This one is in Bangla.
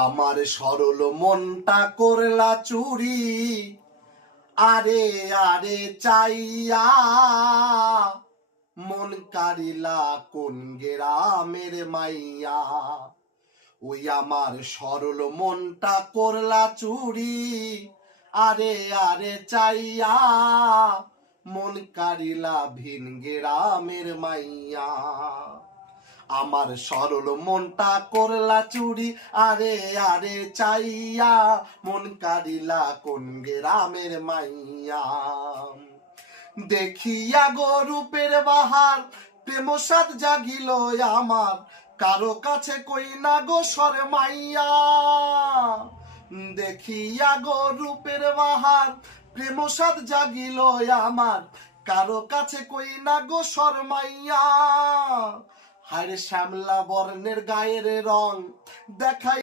আমার সরল মনটা করলা চুরি, আরে আরে চাইয়া মন কারিলা কোন গ্রামের মাইয়া। ওই আমার সরল মনটা করলা চুরি, আরে আরে চাইয়া মন কারিলা ভিন গ্রামের মাইয়া। আমার সরল মনটা করলা চুরি, আরে আরে চাইয়া মন কারিলা কোন গ্রামের মাইয়া। দেখিয়া গো রূপের বাহার প্রেম সাদ জাগিল আমার, কারো কাছে কই না গো শরমাইয়া। দেখিয়া গো রূপের বাহার প্রেম সাদ জাগিল আমার, কারো কাছে কই না গো শরমাইয়া। হায়রে শ্যামলা বর্ণের গায়ের রং দেখাই